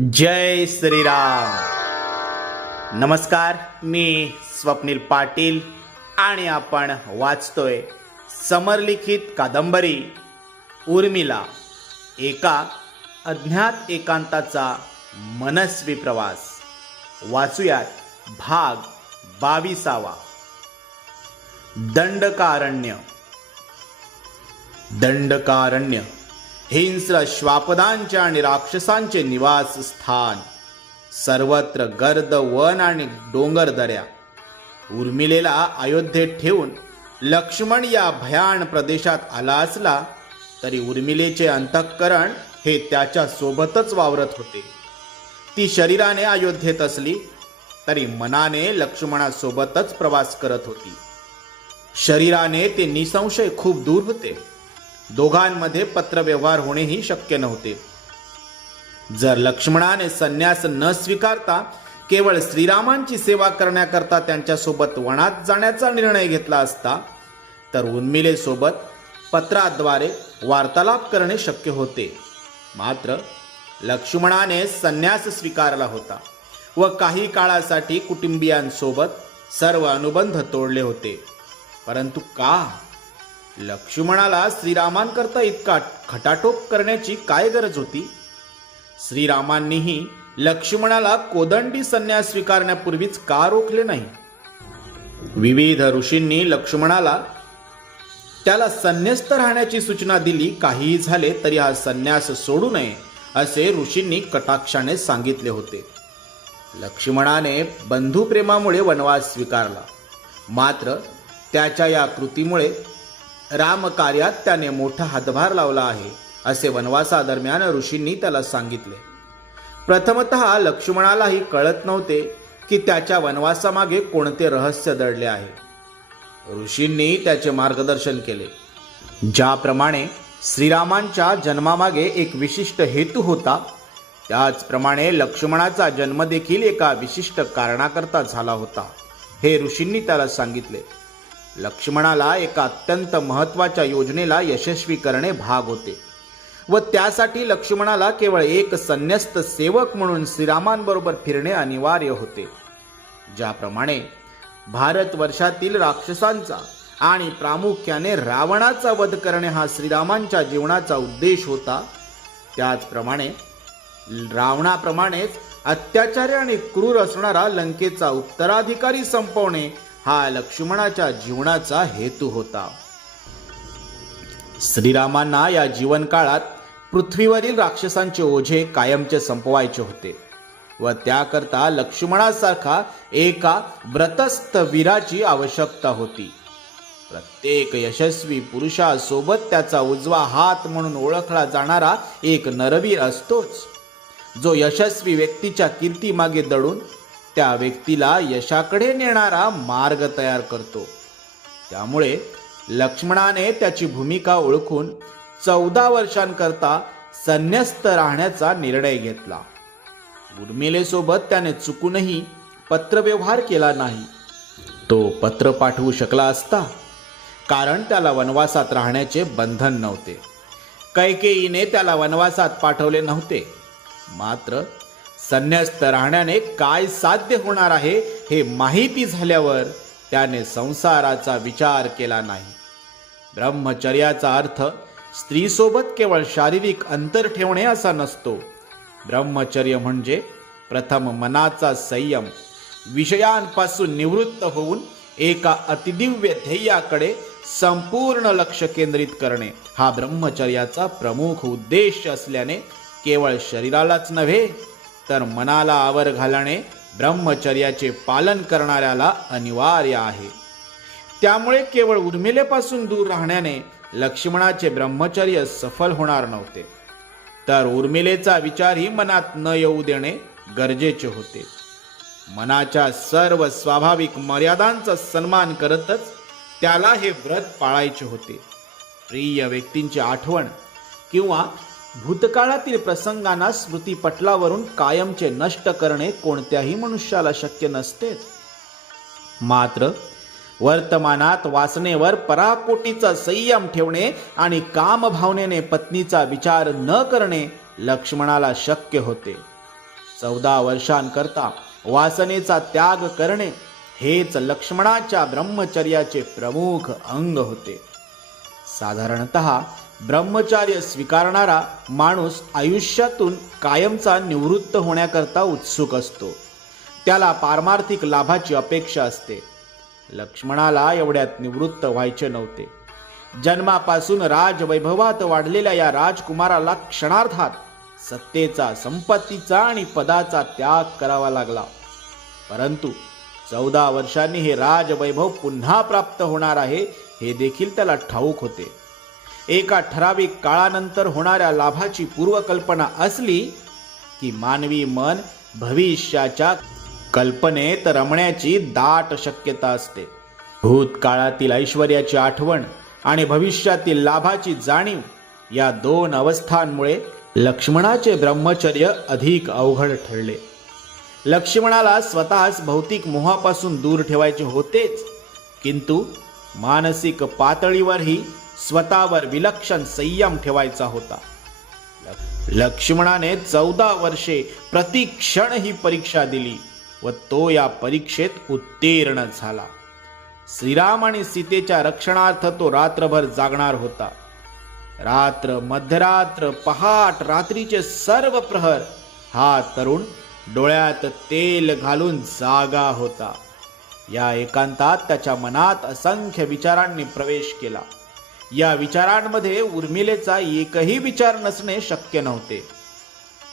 जय श्रीराम. नमस्कार मी स्वप्नील पाटील आणि आपण वाचतोय समरलिखित कादंबरी उर्मिला एका अज्ञात एकांताचा मनस्वी प्रवास. वाचूयात भाग बावीसावा. दंडकारण्य. दंडकारण्य. हिंस्र श्वापदांचे आणि राक्षसांचे निवास स्थान. सर्वत्र गर्द वन आणि डोंगर दऱ्या. उर्मिलेला अयोध्येत ठेवून लक्ष्मण या भयान प्रदेशात आला असला तरी उर्मिलेचे अंतःकरण हे त्याच्या सोबतच वावरत होते. ती शरीराने अयोध्येत असली तरी मनाने लक्ष्मणासोबतच प्रवास करत होती. शरीराने ते निसंशय खूप दूर होते. दोघांमध्ये पत्रव्यवहार होणेही शक्य नव्हते. जर लक्ष्मणाने संन्यास न स्वीकारता केवळ श्रीरामांची सेवा करण्याकरता त्यांच्यासोबत वनात जाण्याचा निर्णय घेतला असता तर उर्मिलेसोबत पत्राद्वारे वार्तालाप करणे शक्य होते. मात्र लक्ष्मणाने संन्यास स्वीकारला होता व काही काळासाठी कुटुंबियांसोबत सर्व अनुबंध तोडले होते. परंतु का? लक्ष्मणाला श्रीरामांकरता इतका खटाटोप करण्याची काय गरज होती? श्रीरामांनीही लक्ष्मणाला कोदंडी संन्यास स्वीकारण्यापूर्वीच का रोखले नाही? विविध ऋषींनी लक्ष्मणाला त्याला संन्यस्त राहण्याची सूचना दिली काहीही झाले तरी हा संन्यास सोडू नये असे ऋषींनी कटाक्षाने सांगितले होते. लक्ष्मणाने बंधुप्रेमामुळे वनवास स्वीकारला. मात्र त्याच्या या कृतीमुळे रामकार्यात त्याने मोठा हातभार लावला आहे असे वनवासादरम्यान ऋषींनी त्याला सांगितले. प्रथमत लक्ष्मणालाही कळत नव्हते की त्याच्या वनवासामागे कोणते रहस्य दडले आहे. ऋषींनी त्याचे मार्गदर्शन केले. ज्याप्रमाणे श्रीरामांच्या जन्मामागे एक विशिष्ट हेतू होता त्याचप्रमाणे लक्ष्मणाचा जन्म देखील एका विशिष्ट कारणाकरता झाला होता हे ऋषींनी त्याला सांगितले. लक्ष्मणाला एका अत्यंत महत्त्वाच्या योजनेला यशस्वी करणे भाग होते. व त्यासाठी लक्ष्मणाला केवळ एक संन्यस्त सेवक म्हणून श्रीरामांबरोबर फिरणे अनिवार्य होते. ज्याप्रमाणे भारतवर्षातील राक्षसांचा आणि प्रामुख्याने रावणाचा वध करणे हा श्रीरामांच्या जीवनाचा उद्देश होता. त्याचप्रमाणे रावणाप्रमाणेच अत्याचारी आणि क्रूर असणारा लंकेचा उत्तराधिकारी संपवणे हा लक्ष्मणाच्या जीवनाचा हेतू होता. श्रीरामांना या जीवनकाळात पृथ्वीवरील राक्षसांचे ओझे कायमचे संपवायचे होते व त्याकरता लक्ष्मणासारखा एका व्रतस्थ वीराची आवश्यकता होती. प्रत्येक यशस्वी पुरुषासोबत त्याचा उजवा हात म्हणून ओळखला जाणारा एक नरवीर असतोच. जो यशस्वी व्यक्तीच्या कीर्तीमागे दडून त्या व्यक्तीला यशाकडे नेणारा मार्ग तयार करतो. त्यामुळे लक्ष्मणाने त्याची भूमिका ओळखून चौदा वर्षांकरता संन्यस्त राहण्याचा निर्णय घेतला. उर्मिलेसोबत त्याने चुकूनही पत्रव्यवहार केला नाही. तो पत्र पाठवू शकला असता कारण त्याला वनवासात राहण्याचे बंधन नव्हते. कैकेयीने त्याला वनवासात पाठवले नव्हते. मात्र संन्यास्त राहण्याने काय साध्य होणार आहे हे माहिती झाल्यावर त्याने संसाराचा विचार केला नाही. ब्रह्मचर्याचा अर्थ स्त्रीसोबत केवळ शारीरिक अंतर ठेवणे असा नसतो. ब्रह्मचर्य म्हणजे प्रथम मनाचा संयम विषयांपासून निवृत्त होऊन एका अतिदिव्य ध्येयाकडे संपूर्ण लक्ष केंद्रित करणे. हा ब्रह्मचर्याचा प्रमुख उद्देश असल्याने केवळ शरीरालाच नव्हे तर मनाला आवर घालणे ब्रह्मचर्याचे पालन करणाऱ्याला अनिवार्य आहे. त्यामुळे केवळ उर्मिलेपासून दूर राहण्याने लक्ष्मणाचे ब्रह्मचर्य सफल होणार नव्हते. तर उर्मिलेचा विचारही मनात न येऊ देणे गरजेचे होते. मनाच्या सर्व स्वाभाविक मर्यादांचा सन्मान करतच त्याला हे व्रत पाळायचे होते. प्रिय व्यक्तींची आठवण किंवा भूतकाळातील प्रसंगांना स्मृतीपटलावरून कायमचे नष्ट करणे कोणत्याही मनुष्याला शक्य नसतेच मात्र वर्तमानात वासनेवर पराकोटीचा संयम ठेवणे आणि कामभावनेने पत्नीचा विचार न करणे लक्ष्मणाला शक्य होते. चौदा वर्षांकरता वासनेचा त्याग करणे हेच लक्ष्मणाच्या ब्रह्मचर्याचे प्रमुख अंग होते. साधारणत ब्रह्मचार्य स्वीकारणारा माणूस आयुष्यातून कायमचा निवृत्त होण्याकरता उत्सुक असतो. त्याला पारमार्थिक लाभाची अपेक्षा असते. लक्ष्मणाला एवढ्यात निवृत्त व्हायचे नव्हते. जन्मापासून राजवैभवात वाढलेल्या या राजकुमाराला क्षणार्धात सत्तेचा संपत्तीचा आणि पदाचा त्याग करावा लागला. परंतु चौदा वर्षांनी हे राजवैभव पुन्हा प्राप्त होणार आहे हे देखील त्याला ठाऊक होते. एका ठराविक काळानंतर होणाऱ्या लाभाची पूर्वकल्पना असली की मानवी मन भविष्याच्या कल्पनेत रमण्याची दाट शक्यता असते. भूतकाळातील ऐश्वर्याची आठवण आणि भविष्यातील लाभाची जाणीव या दोन अवस्थांमुळे लक्ष्मणाचे ब्रह्मचर्य अधिक अवघड ठरले. लक्ष्मणाला स्वतःच भौतिक मोहापासून दूर ठेवायचे होतेच किंतु मानसिक पातळीवरही स्वतःवर विलक्षण संयम ठेवायचा होता. लक्ष्मणाने चौदा वर्षे प्रतिक्षण ही परीक्षा दिली व तो या परीक्षेत उत्तीर्ण झाला. श्रीराम आणि सीतेच्या रक्षणार्थ तो रात्रभर जागणार होता. रात्र मध्यरात्र पहाट रात्रीचे सर्व प्रहर हा तरुण डोळ्यात तेल घालून जागा होता. या एकांतात त्याच्या मनात असंख्य विचारांनी प्रवेश केला. या विचारांमध्ये उर्मिलेचा एकही विचार नसणे शक्य नव्हते.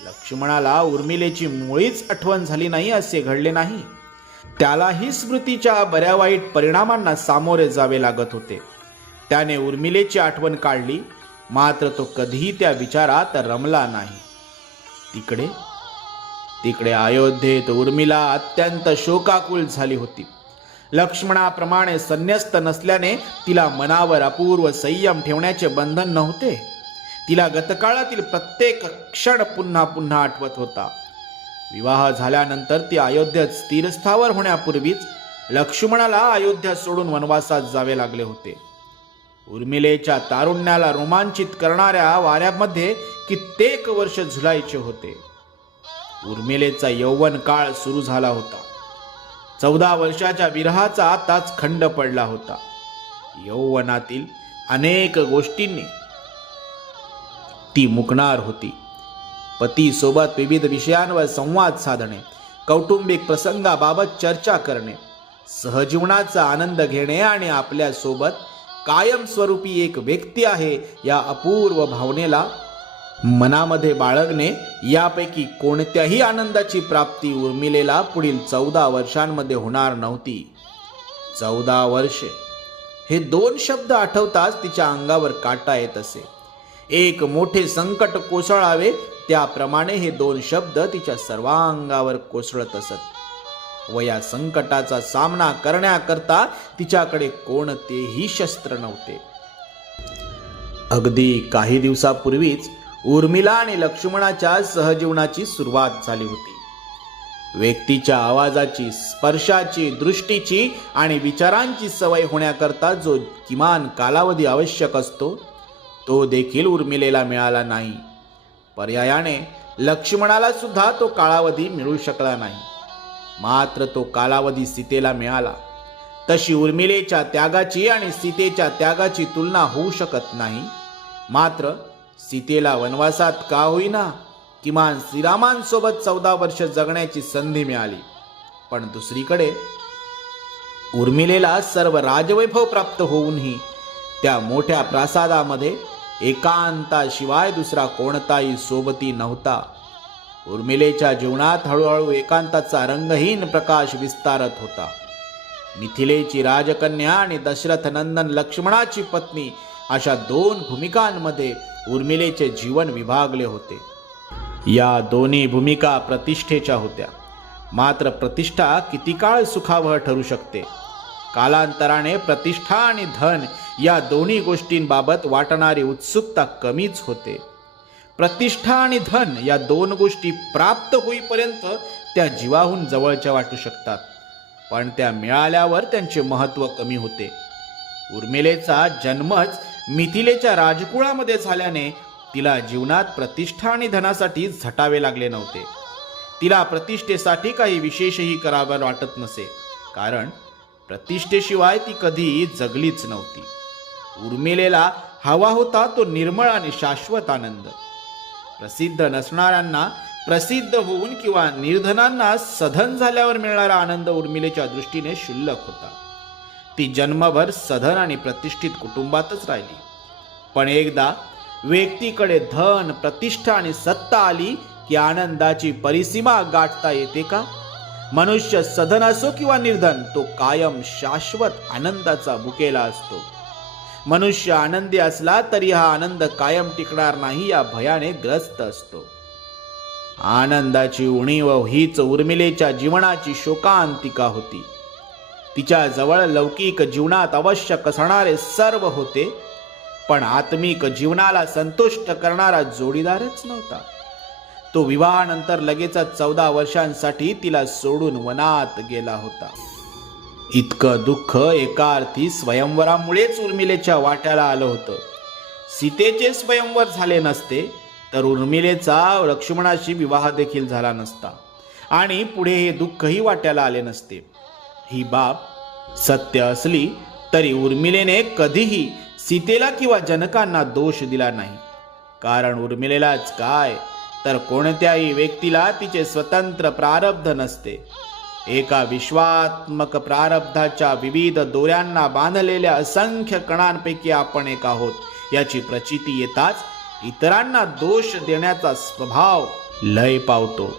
लक्ष्मणाला उर्मिलेची मुळीच आठवण झाली नाही असे घडले नाही. त्यालाही स्मृतीच्या बऱ्या वाईट परिणामांना सामोरे जावे लागत होते. त्याने उर्मिलेची आठवण काढली मात्र तो कधीही त्या विचारात रमला नाही. तिकडे तिकडे अयोध्येत उर्मिला अत्यंत शोकाकुल झाली होती. लक्ष्मणाप्रमाणे संन्यस्त नसल्याने तिला मनावर अपूर्व संयम ठेवण्याचे बंधन नव्हते. तिला गतकाळातील प्रत्येक क्षण पुन्हा पुन्हा आठवत होता. विवाह झाल्यानंतर ती अयोध्येत स्थिरस्थावर होण्यापूर्वीच लक्ष्मणाला अयोध्या सोडून वनवासात जावे लागले होते. उर्मिलेच्या तारुण्याला रोमांचित करणाऱ्या वाऱ्यामध्ये कित्येक वर्ष झुलायचे होते. उर्मिलेचा यौवन काळ सुरू झाला होता. चौदा वर्षाच्या विरहाचा आताच खंड पडला होता. यौवनातील अनेक गोष्टींनी ती मुकणार होती. पती सोबत विविध विषयांवर संवाद साधणे कौटुंबिक प्रसंगाबाबत चर्चा करणे सहजीवनाचा आनंद घेणे आणि आपल्यासोबत कायमस्वरूपी एक व्यक्ती आहे या अपूर्व भावनेला मनामध्ये बाळगणे यापैकी कोणत्याही आनंदाची प्राप्ती उर्मिलेला पुढील चौदा वर्षांमध्ये होणार नव्हती. चौदा वर्षे. हे दोन शब्द आठवताच तिच्या अंगावर काटा येत असे. एक मोठे संकट कोसळावे त्याप्रमाणे हे दोन शब्द तिच्या सर्वांगावर कोसळत असत. व या संकटाचा सामना करण्याकरता तिच्याकडे कोणतेही शस्त्र नव्हते. अगदी काही दिवसापूर्वीच उर्मिला आणि लक्ष्मणाच्या सहजीवनाची सुरुवात झाली होती. व्यक्तीच्या आवाजाची स्पर्शाची दृष्टीची आणि विचारांची सवय होण्याकरता जो किमान कालावधी आवश्यक असतो तो देखील उर्मिलेला मिळाला नाही. पर्यायाने लक्ष्मणाला सुद्धा तो कालावधी मिळू शकला नाही. मात्र तो कालावधी सीतेला मिळाला. तशी उर्मिलेच्या त्यागाची आणि सीतेच्या त्यागाची तुलना होऊ शकत नाही. मात्र सीतेला वनवासात का होईना किमान श्रीरामांसोबत चौदा वर्ष जगण्याची संधी मिळाली. पण दुसरीकडे उर्मिलेला सर्व राजवैभव प्राप्त होऊनही त्या मोठ्या प्रासादामध्ये एकांताशिवाय दुसरा कोणताही सोबती नव्हता. उर्मिलेच्या जीवनात हळूहळू एकांताचा रंगहीन प्रकाश विस्तारत होता. मिथिलेची राजकन्या आणि दशरथ नंदन लक्ष्मणाची पत्नी अशा दोन भूमिकांमध्ये उर्मिलेचे जीवन विभागले होते. या दोन्ही भूमिका प्रतिष्ठेच्या होत्या. मात्र प्रतिष्ठा किती काळ सुखावह ठरू शकते? कालांतराने प्रतिष्ठा आणि धन या दोन्ही गोष्टींबाबत वाटणारी उत्सुकता कमीच होते. प्रतिष्ठा आणि धन या दोन गोष्टी प्राप्त होईपर्यंत त्या जीवाहून जवळच्या वाटू शकतात. पण त्या मिळाल्यावर त्यांचे महत्त्व कमी होते. उर्मिलेचा जन्मच मिथिलेच्या राजकुळामध्ये झाल्याने तिला जीवनात प्रतिष्ठा आणि धनासाठी झटावे लागले नव्हते. तिला प्रतिष्ठेसाठी काही विशेषही करावं वाटत नसे कारण प्रतिष्ठेशिवाय ती कधी जगलीच नव्हती. उर्मिलेला हवा होता तो निर्मळ आणि शाश्वत आनंद. प्रसिद्ध नसणाऱ्यांना प्रसिद्ध होऊन किंवा निर्धनांना सधन झाल्यावर मिळणारा आनंद उर्मिलेच्या दृष्टीने शुल्लक होता. ती जन्मभर सधन आणि प्रतिष्ठित कुटुंबातच राहिली. पण एकदा व्यक्तीकडे धन प्रतिष्ठा आणि सत्ता आली की आनंदाची परिसीमा गाठता येते का? मनुष्य सधन असो किंवा निर्धन तो कायम शाश्वत आनंदाचा भुकेला असतो. मनुष्य आनंदी असला तरी हा आनंद कायम टिकणार नाही या भयाने ग्रस्त असतो. आनंदाची उणीव हीच उर्मिलेच्या जीवनाची शोकांतिका होती. तिच्या जवळ लौकिक जीवनात आवश्यक असणारे सर्व होते पण आत्मिक जीवनाला संतुष्ट करणारा जोडीदारच नव्हता. तो विवाहानंतर लगेचच चौदा वर्षांसाठी तिला सोडून वनात गेला होता. इतकं दुःख एका अर्थी स्वयंवरामुळेच उर्मिलेच्या वाट्याला आलं होतं. सीतेचे स्वयंवर झाले नसते तर उर्मिलेचा लक्ष्मणाशी विवाह देखील झाला नसता. आणि पुढे हे दुःखही वाट्याला आले नसते. ही बाब सत्य असली तरी उर्मिलेने कधीही सीतेला किंवा जनकांना दोष दिला नाही. कारण उर्मिलेलाच काय? तर कोणत्याही व्यक्तीला तिचे स्वतंत्र प्रारब्ध नसते. एका विश्वात्मक प्रारब्धाच्या विविध दोऱ्यांना बांधलेल्या असंख्य कणांपैकी आपण एक आहोत. याची प्रचिती येताच इतरांना दोष देण्याचा स्वभाव लय पावतो.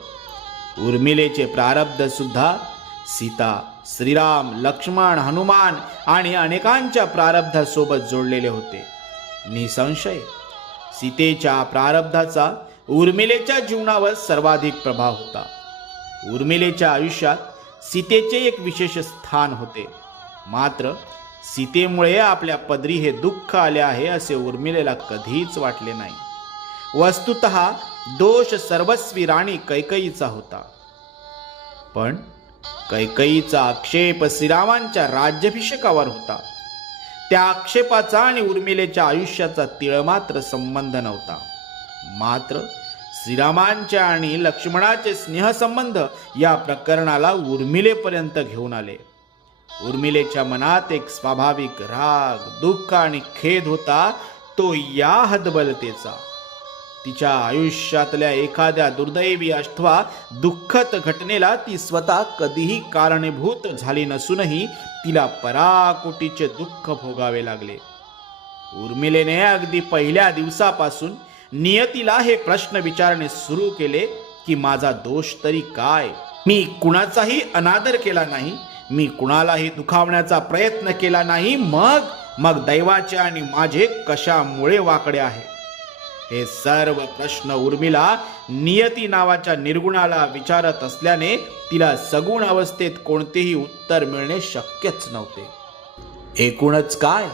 उर्मिलेचे प्रारब्ध सुद्धा सीता श्रीराम लक्ष्मण हनुमान आणि अनेकांच्या प्रारब्धासोबत जोडलेले होते. निसंशय सीतेच्या प्रारब्धाचा उर्मिलेच्या जीवनावर सर्वाधिक प्रभाव होता. उर्मिलेच्या आयुष्यात सीतेचे एक विशेष स्थान होते. मात्र सीतेमुळे आपल्या पदरी हे दुःख आले आहे असे उर्मिलेला कधीच वाटले नाही. वस्तुत दोष सर्वस्वी राणी कैकईचा होता. पण कैकईचा आक्षेप श्रीरामांच्या राज्याभिषेकावर होता. त्या आक्षेपाचा आणि उर्मिलेच्या आयुष्याचा तिळमात्र संबंध नव्हता. मात्र श्रीरामांच्या आणि लक्ष्मणाचे स्नेहसंबंध या प्रकरणाला उर्मिलेपर्यंत घेऊन आले. उर्मिलेच्या मनात एक स्वाभाविक राग दुःख आणि खेद होता तो या हदबलतेचा तिच्या आयुष्यातल्या एखाद्या दुर्दैवी अथवा दुःखद घटनेला ती स्वतः कधीही कारणीभूत झाली नसूनही तिला पराकोटीचे दुःख भोगावे लागले. उर्मिलेने अगदी पहिल्या दिवसापासून नियतीला हे प्रश्न विचारणे सुरू केले की माझा दोष तरी काय? मी कुणाचाही अनादर केला नाही मी कुणालाही दुखावण्याचा प्रयत्न केला नाही मग मग दैवाचे आणि माझे कशामुळे वाकडे आहे? हे सर्व प्रश्न उर्मिला नियती नावाच्या निर्गुणाला विचारत असल्याने तिला सगुण अवस्थेत कोणतेही उत्तर मिळणे शक्यच नव्हते. एकूणच काय?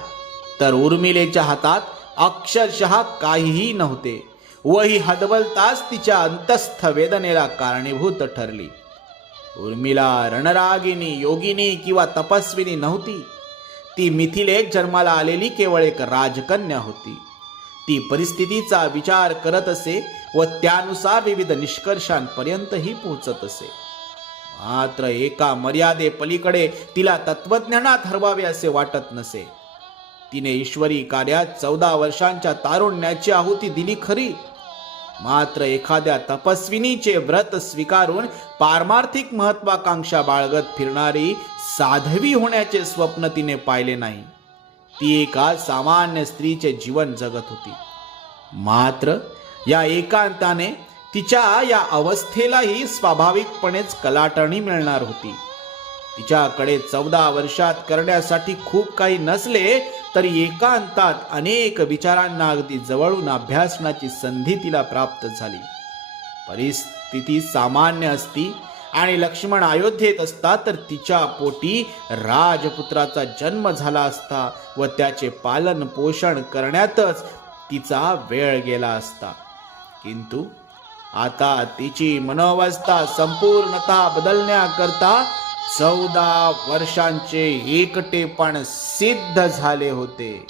तर उर्मिलेच्या हातात अक्षरशः काहीही नव्हते. व ही हदबलताच तिच्या अंतस्थ वेदनेला कारणीभूत ठरली. उर्मिला रणरागिनी योगिनी किंवा तपस्विनी नव्हती. ती मिथिलेत जन्माला आलेली केवळ एक राजकन्या होती. ती परिस्थितीचा विचार करत असे व त्यानुसार विविध निष्कर्षांपर्यंतही पोहोचत असे. मात्र एका मर्यादे पलीकडे तिला तत्वज्ञानात हरवावे असे वाटत नसे. तिने ईश्वरी कार्यात चौदा वर्षांच्या तारुण्याची आहुती दिली खरी. मात्र एखाद्या तपस्विनीचे व्रत स्वीकारून पारमार्थिक महत्वाकांक्षा बाळगत फिरणारी साधवी होण्याचे स्वप्न तिने पाहिले नाही. ती एका सामान्य स्त्रीचे जीवन जगत होती. मात्र या एकांताने तिच्या या अवस्थेलाही स्वाभाविकपणेच कलाटणी मिळणार होती. तिच्याकडे चौदा वर्षात करण्यासाठी खूप काही नसले तरी एकांतात अनेक विचारांना अगदी जवळून अभ्यासनाची संधी तिला प्राप्त झाली. परिस्थिती सामान्य असती आणि लक्ष्मण अयोध्येत असता तर तिच्या पोटी राजपुत्राचा जन्म झाला असता व त्याचे पालन पोषण करण्यातच तिचा वेळ गेला असता. किंतु आता तिची मनोवस्था संपूर्णता बदलण्याकरता चौदा वर्षांचे एकटेपण सिद्ध झाले होते.